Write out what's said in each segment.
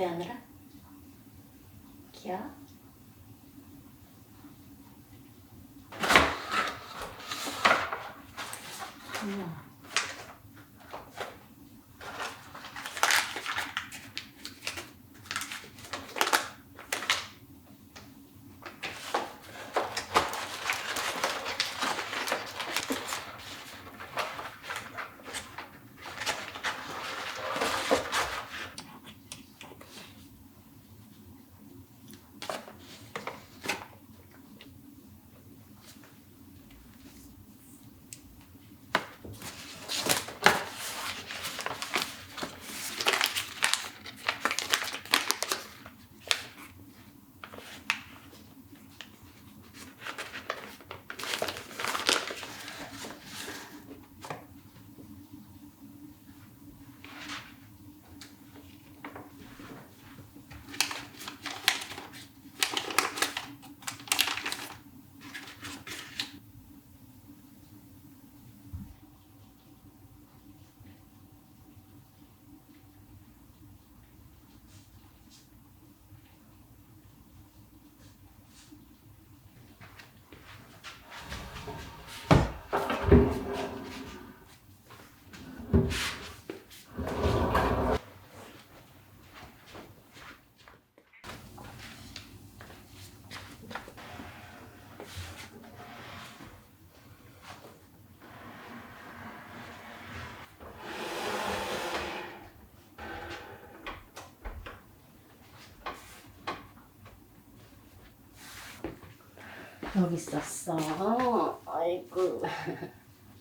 어때 하늘아? 귀여워? 여기 있었어. 아이고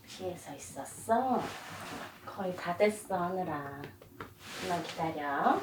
피해서 있었어. 거의 다 됐어 하늘아. 그만 기다려.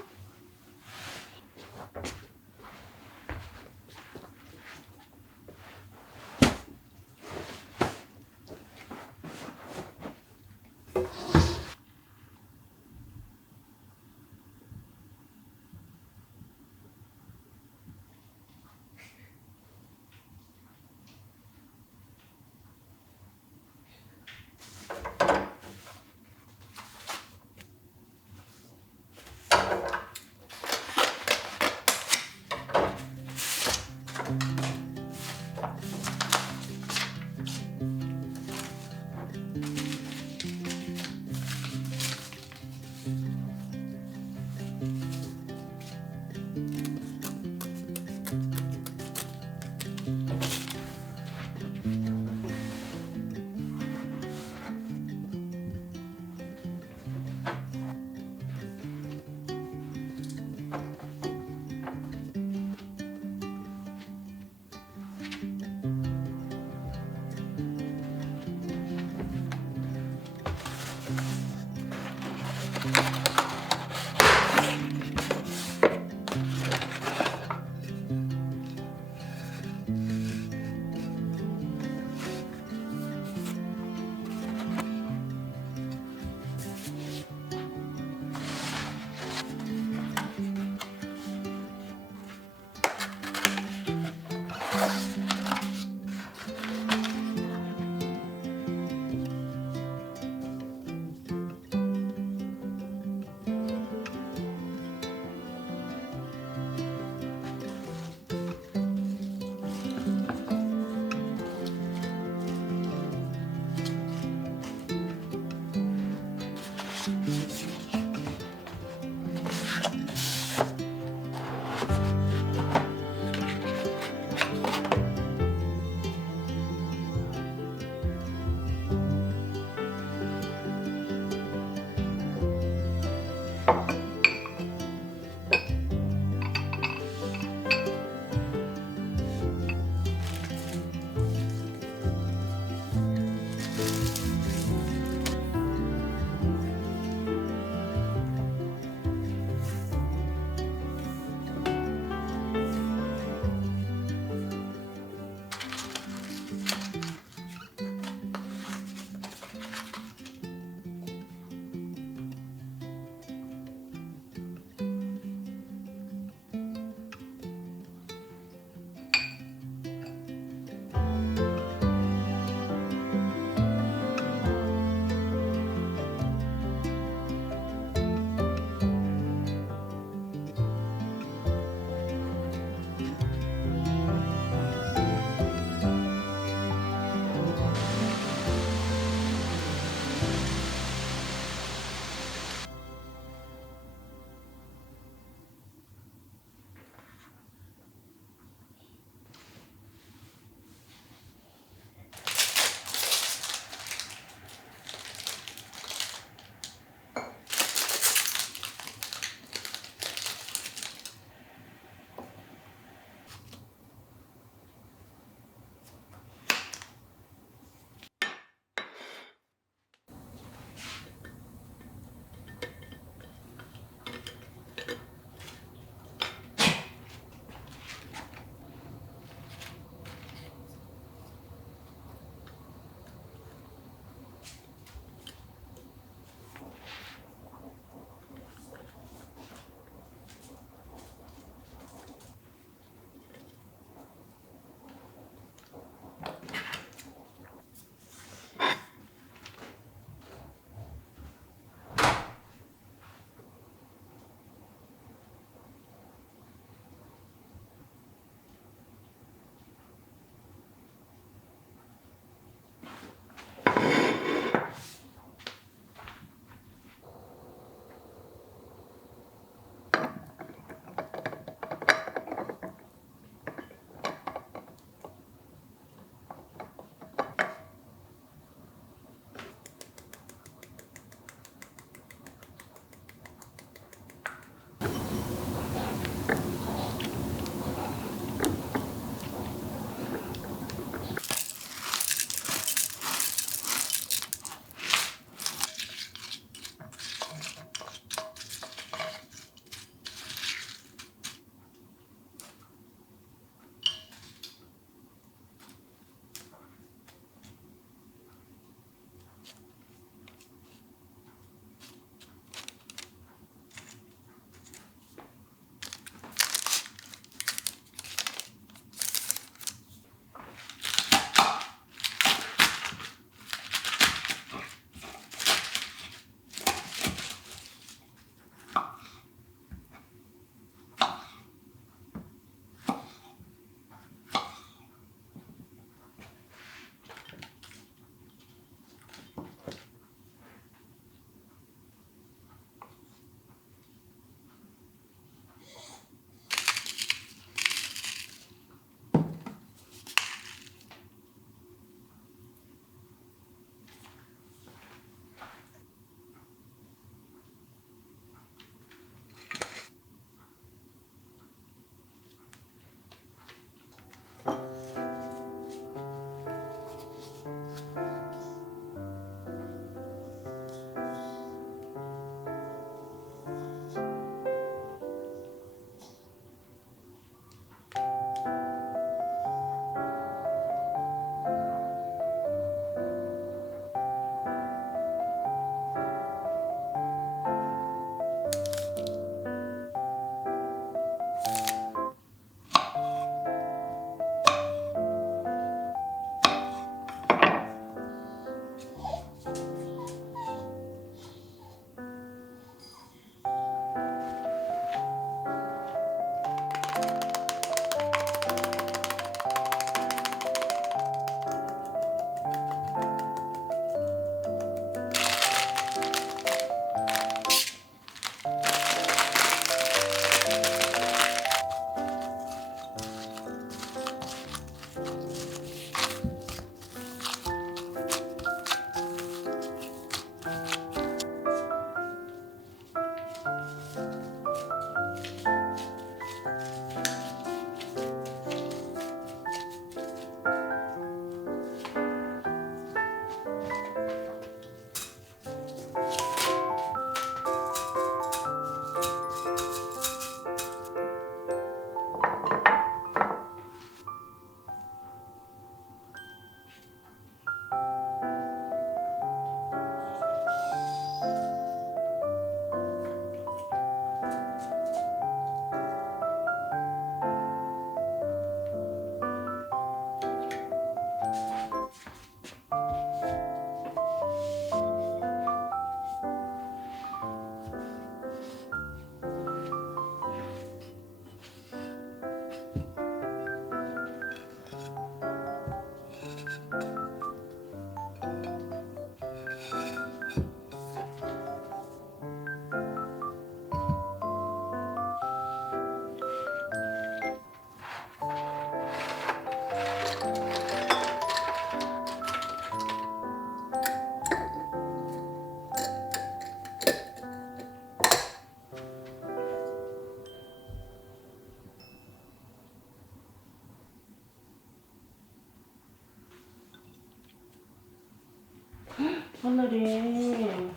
하늘이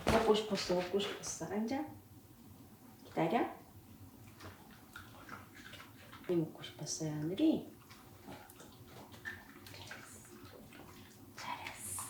먹고 싶었어, 먹고 싶었어. 앉아. 기다려. 이 먹고 싶었어요, 하늘이. 잘했어.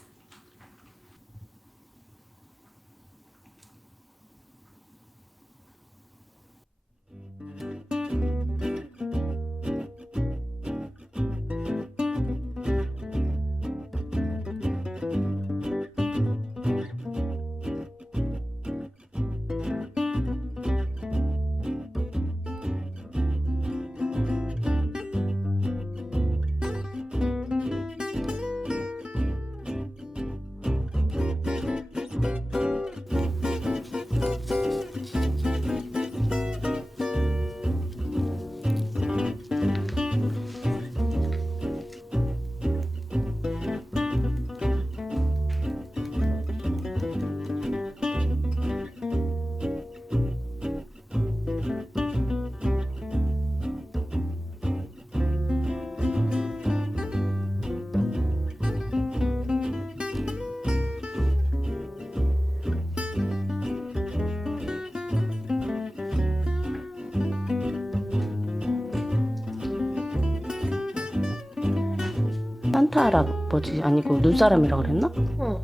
산타 할아버지 아니고 눈사람이라 그랬나? 응.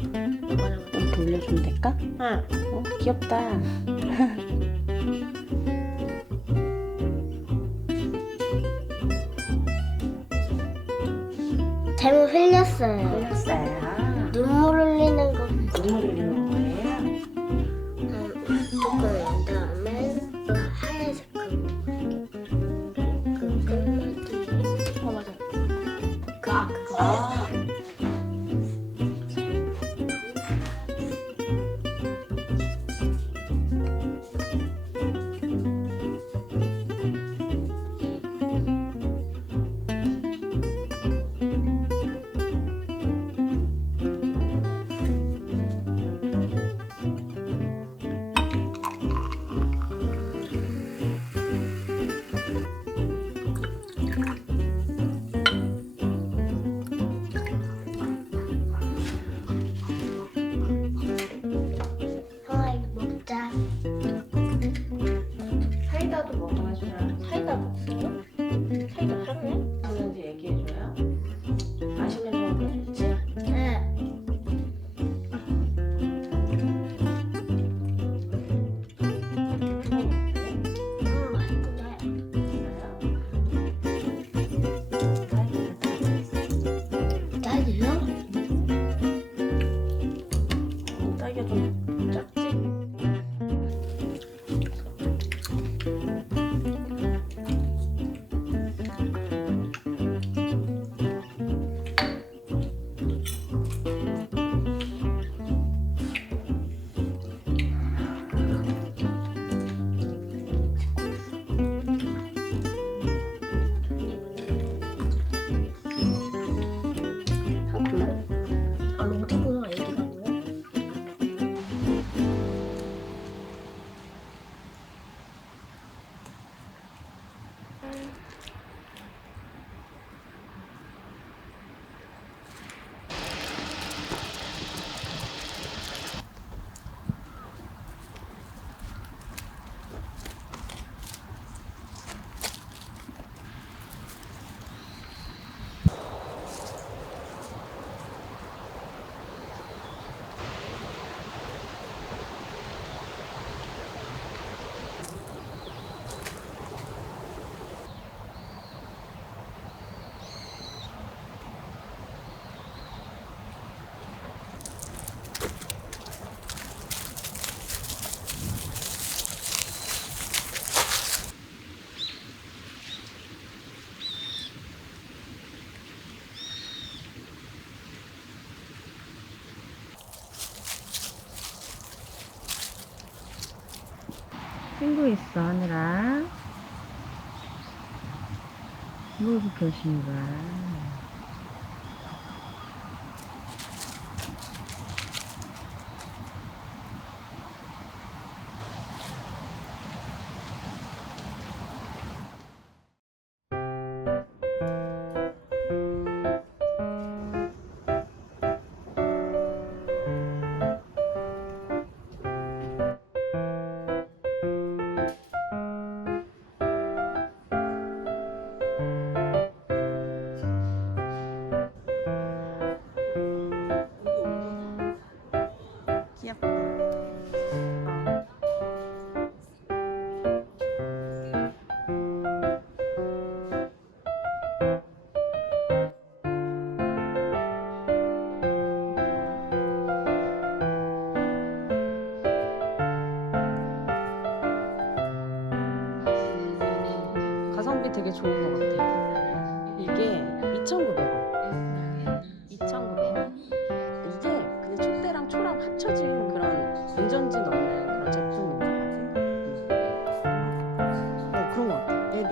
이렇게 올려주면 될까? 응. 귀엽다. 잘못 흘렸어요. 올렸어요. 아, 눈물 흘리는 거 눈물 흘리는 거예요? 조금 난 다음에 그 하얀색 그 끝말잇기. 맞아. 그거. 아, 형아 이거 먹자. 사이다도 먹어주라. 사이다 먹어요? 사이다 사네? 뭐든지 얘기해줘요. 맛있는 거 먹어줄지? 네. 맛있네. 딸기요? 딸기가 좀 작지? 잠깐만. 아 어디구나 애기가 뭐야? 친구 있어, 하늘아. 뭘 부표시는 거야? 되게 좋은 것 같아. 이게 2,900원. 2,900원. 이게 그냥 촛대랑 초랑 합쳐진 그런 건전지 넣는 그런 제품인가 봐. 그런 것 같아. LED.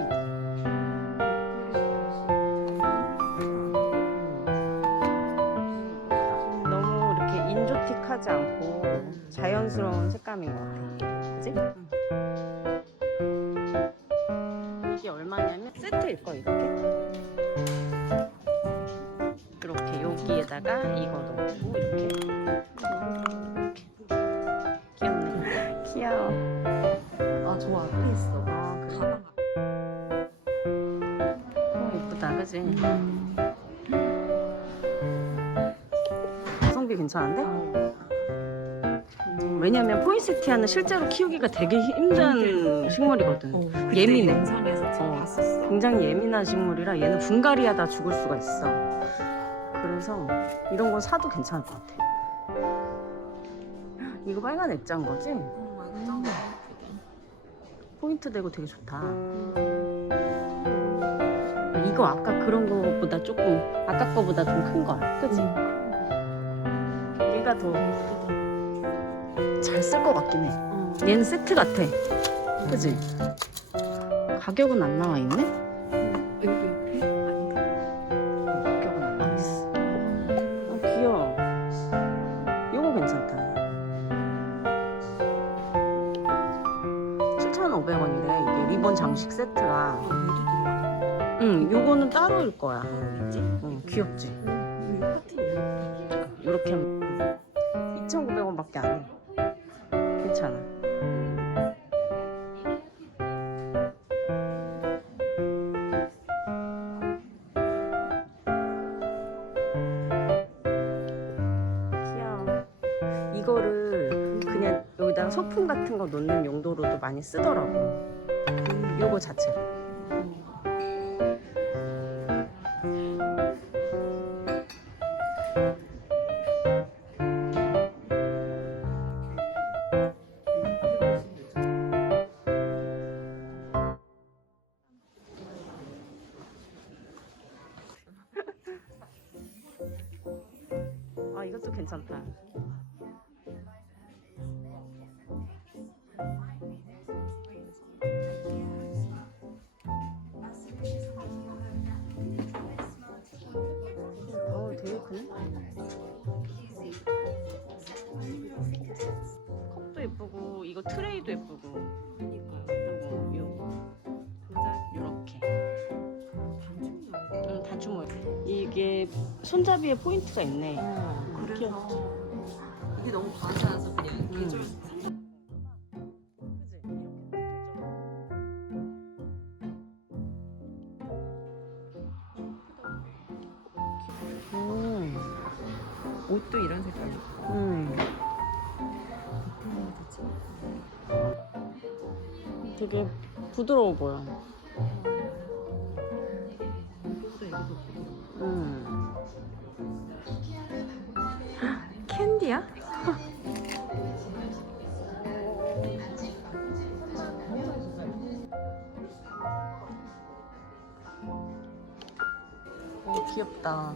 너무 이렇게 인조틱하지 않고 자연스러운 색감인 것 같아. 그치? 이게 얼마냐면 세트일 거야, 이렇게. 이렇게 여기에다가 이거 넣고 이렇게. 귀엽네. 귀여워. 아, 저 앞에 있어. 아, 그래. 가방. 예쁘다, 그지? 가성비 괜찮은데? 왜냐면 포인세티아는 실제로 키우기가 되게 힘든 식물이거든. 예민해. 영상에서 봤었어. 굉장히 예민한 식물이라 얘는 분갈이하다 죽을 수가 있어. 그래서 이런 건 사도 괜찮을 것 같아. 이거 빨간 액자인 거지? 포인트 되고 되게 좋다. 이거 아까 그런 거보다 조금 아까 거보다 좀 큰 거야, 그지? 얘가 더 잘 쓸 것 같긴 해. 얘는 세트 같아, 그지? 가격은 안 나와 있네? 여기 옆에? 아닌가? 가격은 안 나와 있어. 귀여워. 요거 괜찮다. 7,500원이래. 이게 리본 장식 세트라. 얘도 들어가. 응, 요거는 따로일 거야. 있지? 응, 귀엽지? 여기 파티 있네. 이렇게 하면 2,900원밖에 안 해. 괜찮아. 귀여워. 이거를 그냥 여기다가 소품 같은 거 놓는 용도로도 많이 쓰더라고. 요거 자체. 아, 이것도 괜찮다. 되게 크네. 컵도 예쁘고 이거 트레이도 예쁘고. 요거 요렇게. 단추 모양. 이게 손잡이에 포인트가 있네. 그래서 이게 너무 과하지 그냥 계절 그지? 옷도 이런 색깔이야. 되게 부드러워 보여. 이것도 애기도 부드러워. 캔디야? 오, 귀엽다.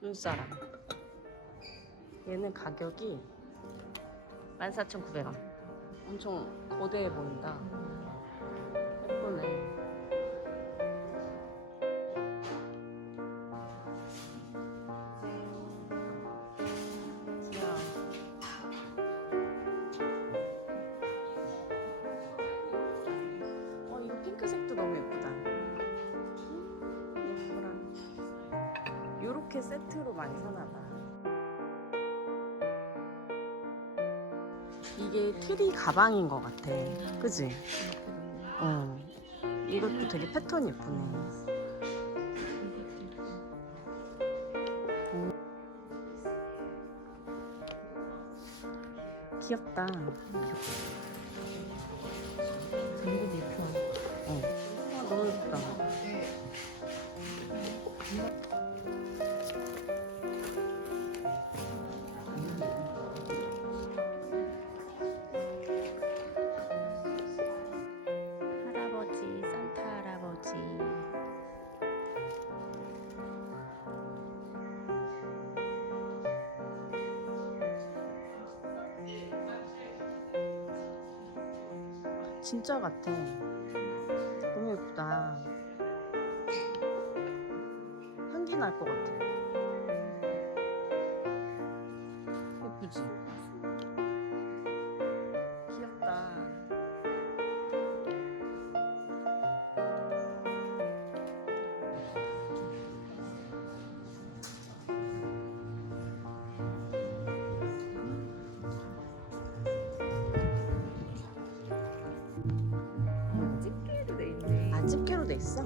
눈사람. 얘는 가격이 14,900원. 엄청 거대해 보인다. 예쁘네. 이거 핑크색도 너무 예쁘다. 예쁘라. 요렇게 세트로 많이 사나봐. 이게 트리 가방인 것 같아. 그지? 이것도 되게 패턴 예쁘네. 귀엽다. 전부 예뻐. 아, 너무 예쁘다. 할아버지, 산타 할아버지. 진짜 같아. 너무 예쁘다. 향기 날 것 같아. 예쁘지? 귀엽다. 집게로 돼 있네. 아, 집게로 돼 있어?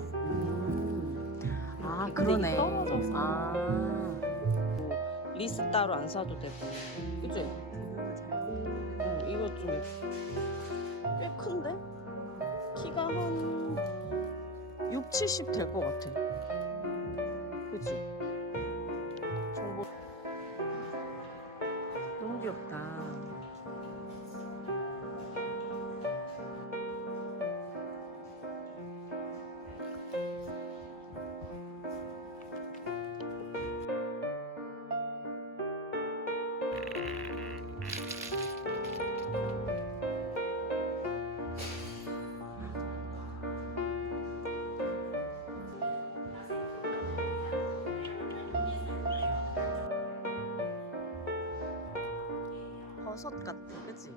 아, 그러네. 떨어져서. 아. 리스 따로 안 사도 되고. 그치? 이거 좀 꽤 큰데? 키가 한 6, 70 될 것 같아. 그치? 저거 너무 귀엽다. 버섯 같아, 그치?